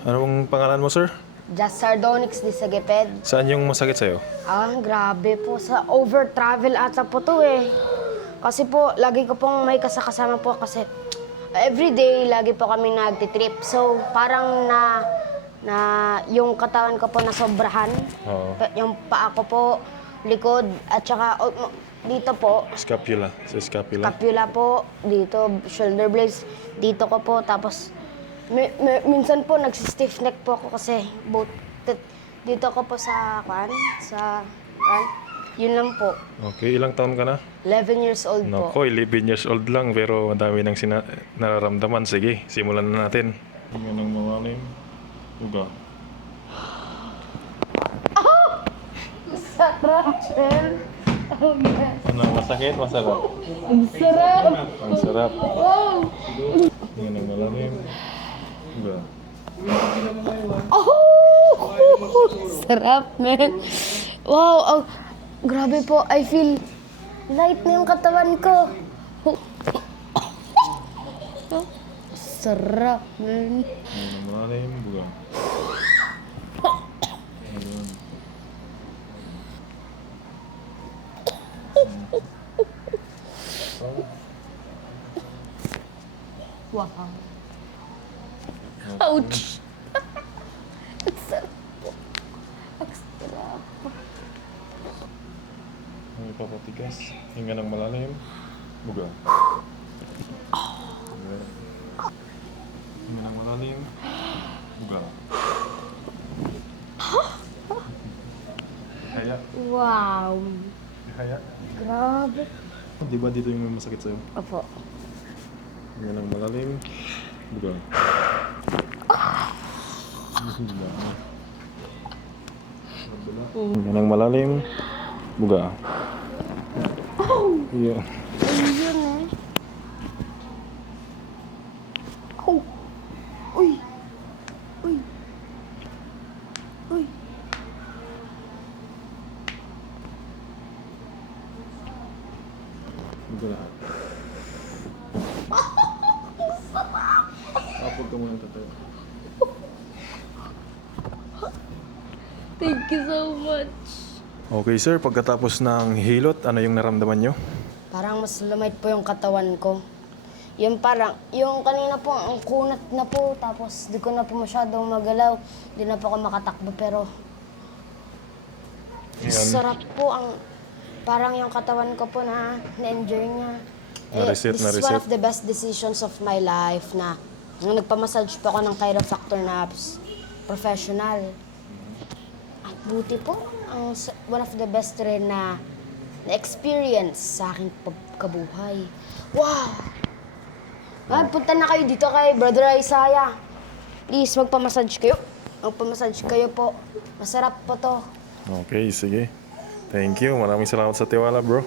Anong pangalan mo, sir? Just Sardonyx di Sagiped. Saan yung masakit sa'yo? Grabe po. Sa over-travel ata po to eh. Kasi po, lagi ko pong may kasama po kasi everyday, lagi po kami nagtitrip. So, parang yung katawan ko po nasobrahan. Oo. Yung paa ko po, likod, at saka dito po, Scapula. Sa scapula. scapula po, dito, shoulder blades, dito ko po, tapos minsan po nagsi-stiff neck po ako kasi dito ko po sa yun lang po. Okay, ilang taon ka na? 11 years old po. Nako, 11 years old lang pero madami nang nararamdaman. Sige, simulan na natin. Tingnan ng malalim. Uga. Sarap, sir. Oh, yes. Ano, masakit? Masarap? Ang sarap. Ang sarap. Wow. Tingnan ng malalim. Uga. Oh! Sarap, man. Wow, grabe po. I feel light na yung katawan ko. Sarap, man. Tingnan ng malalim. Uga. Ayun. Wow. Ouch! Ang sarap po. Ang sarap. May papatigas. Hinga ng malalim. Buga. Hinga ng malalim. Buga. Haya. Wow. Haya. Grabe. Di ba dito yung may masakit sa'yo? Opo. Hinga ng malalim. Buga. Hinga ng malalim. Buga. Iya. Ayun eh. Oh. Uy. Uy. Uy. Buga lahat. Apod ka muna tatayo. Thank you so much. Okay sir, pagkatapos ng hilot, ano yung naramdaman nyo? Parang mas lumait po yung katawan ko. Yung parang, yung kanina po, ang kunat na po, tapos di ko na po masyadong magalaw. Di na po ako makatakbo, pero Ayan. sarap po ang, parang yung katawan ko po na-enjoy niya. Na-reset, This is na-reset. one of the best decisions of my life na nung nagpamassage po ako ng chiropractor na professional. At buti po, ang one of the best rin na experience sa aking kabuhay. Wow! Punta na kayo dito kay Brother Isaiah. Please, magpamassage kayo. Magpamassage kayo po. Masarap po to. Okay, sige. Thank you. Maraming salamat sa tiwala, bro.